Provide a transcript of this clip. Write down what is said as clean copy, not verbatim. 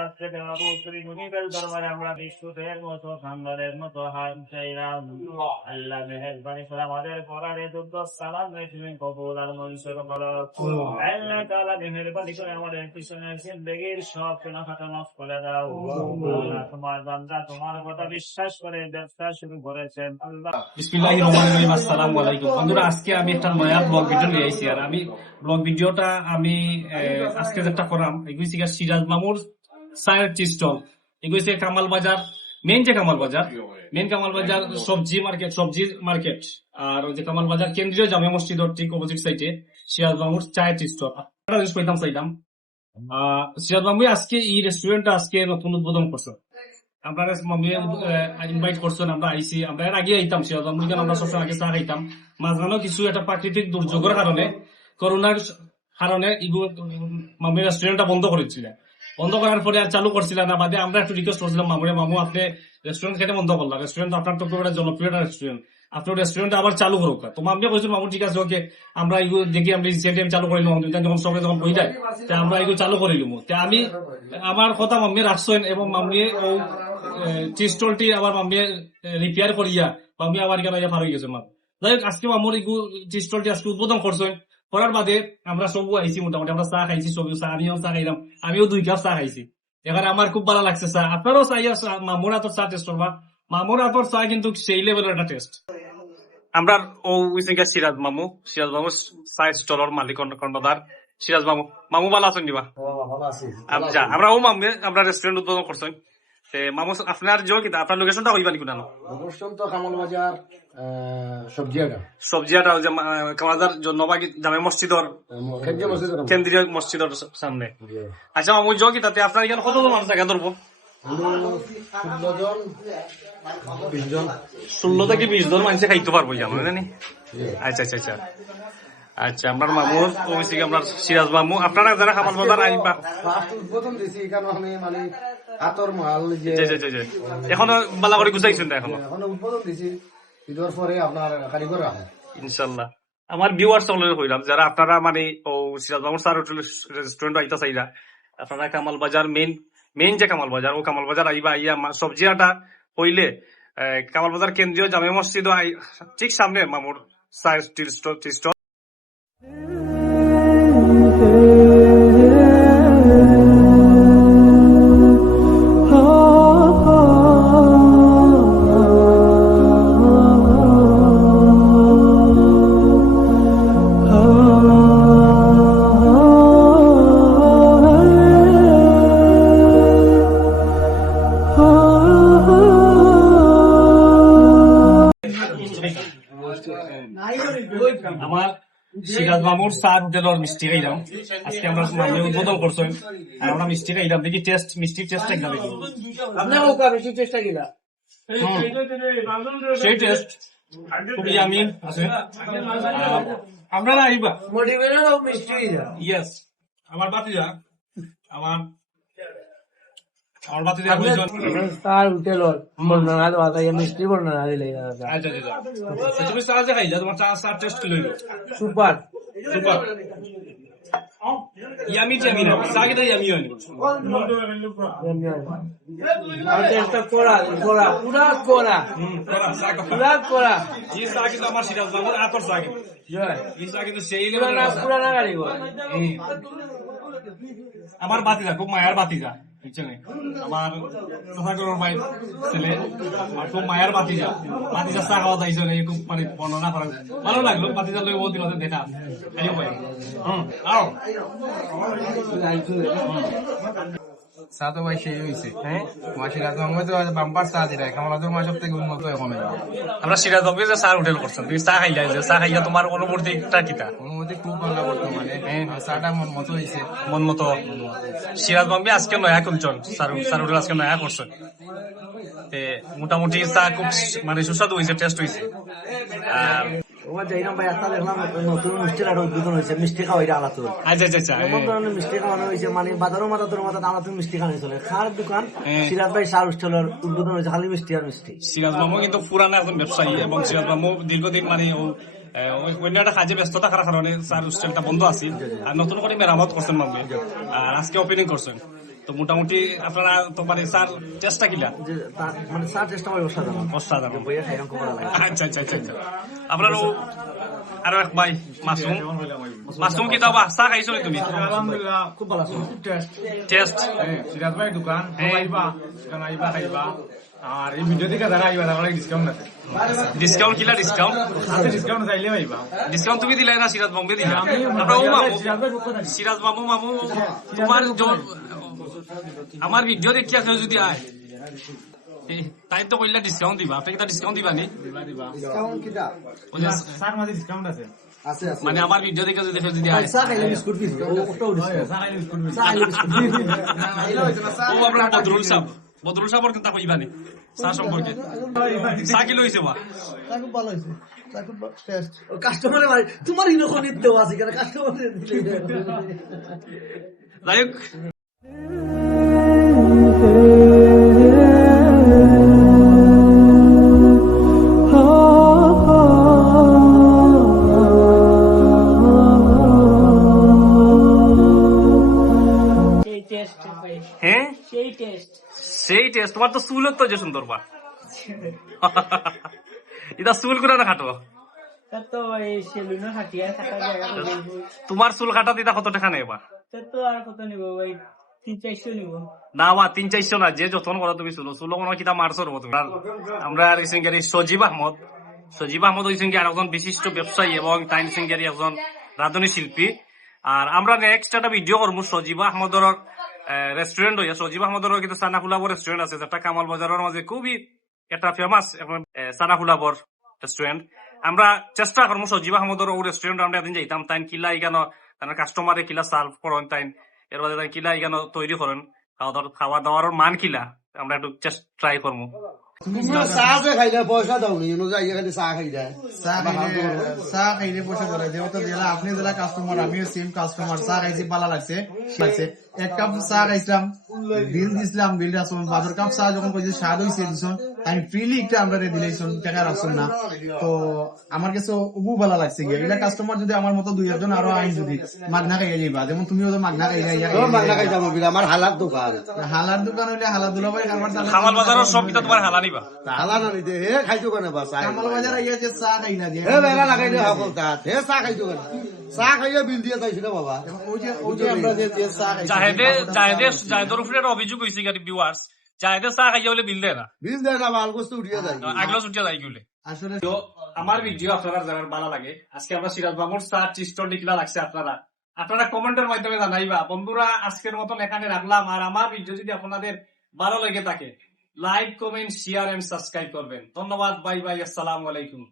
রাত্রে দেওয়াবো শ্রী মুনিবের দরবারে আমরা বিশ্বদের মতো খানদানের মতো হাত চাইলাম। আল্লাহ মেহেরবানি করে আমাদের পরারে দুর্দ সালাম তুমি কবুল আর মঞ্জুর করো। আল্লাহ তাআলা মেহেরবানি করে আমাদের পিছনে জিন্দেগির সব কেনাকাটা মাফ করে দাও। আল্লাহ তোমার বান্দা তোমার কথা বিশ্বাস করে ব্যবসা শুরু করেছেন। আল্লাহ বিসমিল্লাহির রহমানির রহিম। আসসালামু আলাইকুম বন্ধুরা, আজকে আমি একটা নয়া ব্লগ ভিডিও নিয়ে আইছি। আর আমি ব্লগ ভিডিওটা আমি আজকে যেটা করাম এগুলো সিরাজ মামুর চায়ের টি স্টল, এগুলো কামাল বাজার মেইন কামাল বাজার সবজির মার্কেট আর ওই যে কামাল বাজার কেন্দ্রীয় জামে মসজিদের ঠিক অপোজিট সাইডে সিরাজ মামুর চায়ের টি স্টল। চাইলাম সিরাজ মামু আজকে এই রেস্টুরেন্টটা আজকে নতুন উদ্বোধন করছে। আপনারা ইনভাইট করছেন, আমরা আইসি। আমরা এর আগে আইতাম সিরাজ মামুর, আমরা সবসময় আগে চা খাইতাম। মাঝখানেও কিছু একটা প্রাকৃতিক দুর্যোগের কারণে, করোনার কারণে মামুর রেস্টুরেন্টটা বন্ধ করেছিলেন। বন্ধ করার পরে আর চালু করছিলেন না। বাদে আমরা একটু রিকোয়েস্ট করছিলাম মামুরে, মামু আপনি রেস্টুরেন্ট খেতে বন্ধ করলাম, রেস্টুরেন্ট আপনার তো খুব একটা জনপ্রিয় রেস্টুরেন্ট, আপনার রেস্টুরেন্ট আবার চালু করুক। তো আমি বলছি মামু ঠিক আছে, ওকে আমরা এগুলো দেখি, আমরা রিসেন্টলি চালু করে নিলাম। যখন সবাই যখন বই যায় আমরা এগুলো চালু করে নিলাম। আমি আমার কথা মাম্মি রাখছেন এবং মাম্মি ও টি স্টলটি আবার মাম্মি রিপেয়ার করিয়া মাম্মি আবার কেন পার হয়ে গেছে। যাই হোক, আজকে মামুর এগুলো টি স্টলটি আজকে উদ্বোধন করছেন। করার বাদে আমরা সবু আইসি, মোটামুটি আমরা চা খাইছি, সবু চা, আমিও চা খাইলাম, আমিও 2 কাপ চা খাইছি। এখানে আমার খুব ভালো লাগছে চা। আপনারাও চাইয়া মামুর হাতের চা টেস্ট করবা। মামুর হাতের চা কিন্তু সেই লেভেলের একটা টেস্ট। আমরা ও সিরাজ মামু চায়ের স্টলের মালিক কর্ণধার সিরাজ মামু। মামু ভালো আছেন দিবা? আচ্ছা, আমরা ও মামু আমরা রেস্টুরেন্ট উদ্বোধন করছেন। মামু আপনার জোর কি আপনার লোকেশনটা হইবা নি? কোন লোকেশন তো কামাল বাজার সবজিয়াটা ওই যে কামালবাজার নবাগী জামে মসজিদর কেন্দ্রীয় মসজিদের সামনে। আচ্ছা মামু জোর কি তাতে আপনার এখানে কতজন মানুষ জায়গা ধরবো? 16 থেকে 20 জন মানুষ খাইতে পারবো জানি। আচ্ছা আচ্ছা আচ্ছা আচ্ছা, আপনার মামু আপনার সিরাজ মামু, আপনারা যারা কামাল বাজার আইবা এখনো বালা করে গুছাইছেন? এখনো উদ্বোধন দিছি, ঈদের পরে আপনার কারিগর রাখে ইনশাল্লাহ। আমার ভিউয়ার্স হইলাম যারা আপনারা মানে ও সিরাজ মামুর স্যার হোটেল রেস্টুরেন্ট আইতা চাইরা, আপনারা কামাল বাজার মেইন যে কামাল বাজার, ও কামাল বাজার আইবা, আইয়া সবজিয়াটা হইলে কামাল বাজার কেন্দ্রীয় জামে মসজিদ ঠিক সামনে মামুর চায়ের টি স্টল। আমার সিরাজ মামুর চার হোটেলের মিষ্টি খাইলাম আজকে। আমরা মামু উদ্বোধন করছেন আর আমরা মিষ্টি খাইলাম, দেখি টেস্ট মিষ্টির টেস্ট একদম সেই টেস্ট খুবই আমি আছে। আপনারা আইবা ইয়েস। আমার বাতিজা আমার মিষ্টি বর্ণনা দিলে তুমি চা যে খাই তোমার চা টেস্ট কি লইল? সুপার সুপার ইয়ামি চামি না চা কেটে ইয়ামি হয়নি। আমার সিরাজ বাবুর আতর চা কিন্তু এই চা কিন্তু সেই আমার বাতিজা খুব মায়ার বাতিজা, আমার ভাই ছেলে আর খুব মায়ের বাতিজা চা খাওয়া যাইছে খুব মানে বর্ণনা করা ভালো লাগলো। বাতিজা লোক বহুদিন হতে দেখা চা তো ভাই সেই হয়েছে। হ্যাঁ, সিরাজ মামু তো বাম্পার চা দিলাই, কামালবাজার মাছ সব থেকে উন্নত এখন। আমরা সিরাজ মামু যে চা হোটেল করছেন, তুমি চা খাইলা, যে চা খাইয়া তোমার অনুভূতিটা কিটা? অনুভূতি খুব ভালো বর্তমানে। হ্যাঁ, চাটা মন মতো হয়েছে, মন মতো। সিরাজ মামু আজকে নয়া করছেন, চার হোটেল আজকে নয়া করছেন। মোটামুটি চা খুব মানে সুস্বাদু হয়েছে, টেস্ট হয়েছে। নতুন মিষ্টির আর উদ্বোধন হয়েছে, মিষ্টি খাওয়া আলাদা। আচ্ছা আচ্ছা, এমন ধরনের মিষ্টি খাওয়ানো হয়েছে মানে বাজারও মাথার আলাদা মিষ্টি খাওয়ানো চলে। খাওয়ার দোকান সিরাজ ভাই সার হোটেলের উদ্বোধন হয়েছে, খালি মিষ্টি আর মিষ্টি। সিরাজ মামু কিন্তু পুরানো একজন ব্যবসায়ী এবং সিরাজ মামু দীর্ঘদিন মানে অন্য একটা কাজে ব্যস্ত থাকার কারণে স্যার হোস্টেলটা বন্ধ আছে আর নতুন করে মেরামত করছেন মামু, আর আজকে ওপেনিং করছেন। তো মোটামুটি আপনারা তো মানে স্যার চেষ্টা কিলা যে তার মানে চা টেস্ট আমার অসাধারণ অসাধারণ। বইয়া খাই এরকম করা লাগে আচ্ছা আচ্ছা আচ্ছা আচ্ছা। আপনারও আরো এক ভাই মাসুম, মাসুম কি দাবা চা খাইছো নি তুমি? আলহামদুলিল্লাহ খুব ভালো আছে টেস্ট সিরাজ ভাই দোকান আইবা খাইবা আর এই ভিডিও থেকে যারা আইবা তারা ডিসকাউন্ট আছে ডিসকাউন্ট কিলা ডিসকাউন্ট? ডিসকাউন্ট চাইলে আইবা ডিসকাউন্ট তুমি দিলাই না সিরাজ মামু দিলা? আপনার ও মামু সিরাজ মামু মামু তোমার আমার ভিডিও দেখি আছে যদি আয় তাই তো কইলা ডিসকাউন্ট দিবা, আপনি কি ডিসকাউন্ট দিবা নি? ডিসকাউন্ট কিটা ওই যে স্যার মাঝে ডিসকাউন্ট আছে আছে আছে মানে আমার ভিডিও দেখে যদি আয় চা খাইলে বিস্কুট দিস ওটাও দিস চা খাইলে বিস্কুট চা খাইলে বিস্কুট ও আপনার বদরুল সাহেব, বদরুল সাহেবের কথা কইবা নি চা সম্পর্কে? চা কি লইছে বা? খুব ভালো হয়েছে কাস্টমারে মানে তোমার ইনখন দেওয়া আছে কেন কাস্টমারে যাই হোক সেই টেস্ট হ্যাঁ সেই টেস্ট সেই টেস্ট। তোমার তো চুল তো যে সুন্দর বা এটা চুল করে না খাটো, তা তো এই সেলুনে হাঁটিয়া থাকা জায়গা তোমার চুল কাটা দিতা কত টাকা নেই বা? তা তো আর কত নিব ভাই 300-400 নিব না বা 300-400 না, যে যতন করো তুমি চুল চুল কোনো কিতা মারছো রব তুমি। আমরা আর সিঙ্গারি সজীব আহমদ, সজীব আহমদ হয়েছেন কি আর একজন বিশিষ্ট ব্যবসায়ী এবং টাইম সিঙ্গারি একজন রাঁধুনি শিল্পী। আর আমরা নেক্সট একটা ভিডিও করবো সজীব আহমদের রেস্টুরেন্ট হইয়া, সজীব আহমদের কিন্তু সানা ফুলাবর রেস্টুরেন্ট আছে যেটা কামাল বাজারের মাঝে খুবই একটা ফেমাস সানা ফুলাবর রেস্টুরেন্ট। আমরা চেষ্টা করবো সজীব আহমদের ও রেস্টুরেন্ট আমরা একদিন যাইতাম, তাই কিলা এখানে তার কাস্টমারে কিলা সার্ভ করেন, তাই এর বাদে তাই কিলা এখানে তৈরি করেন, খাওয়া দাওয়ার মান কিলা আমরা একটু ট্রাই করবো। চা যে খাইলে পয়সা দাও নি যাই খালি চা খাই যায় চা খাইলে পয়সা ধরে যেহেতু জেলা আপনি জেলা কাস্টমার আমিও সেম কাস্টমার চা খাইছি ভালো লাগছে। এক কাপ চা খাইছিলাম, বিল দিছিলাম, বিল আসুন বাজার কাপ চা যখন কইছে স্বাদ হইছে দিছুন আমি ফ্রিলি একটা আমরা দিলাইছুন টাকা রাখছুন না। তো আমার কাছে খুব ভালো লাগছে গিয়ে এগুলা কাস্টমার যদি আমার মতো 2-1 আরো আইন যদি মাগনা খাইয়া যাইবা, যেমন তুমিও তো মাগনা খাইয়া মাগনা খাই যাবো আমার হালার দোকান হালার দোকান হইলে হালা দুলাভাই কামাল বাজারের সব কিতা তোমার হালা নিবা? হালা না নিতে হে খাইছো কেন বা চা কামাল বাজার আইয়া যে চা খাই না যে হে বেলা লাগাই দে সকল তাত হে চা খাইছো কেন চা খাইয়া বিল দিয়ে যাইছি না বাবা ওই যে আমরা যে চা খাই জাহেদের উপরে একটা অভিযোগ হয়েছে গাড়ি ভিউয়ার্স, জাহেদের চা খাইয়া বলে বিল দেয় না, বিল দেয় না মাল গোস্ত উঠিয়ে যায় আগলো ছুটিয়া যাই গেলে। আসলে তো আমার ভিডিও আপনারা যারা ভালো লাগে, আজকে আমরা সিরাজ বাবুর চা চিস্টল ডিকলা লাগছে আপনারা কমেন্টের মাধ্যমে জানাইবা। বন্ধুরা আজকের মতন এখানে রাখলাম, আর আমার ভিডিও যদি আপনাদের ভালো লেগে থাকে like comment share and subscribe করবেন। ধন্যবাদ, বাই বাই, আসসালামু আলাইকুম।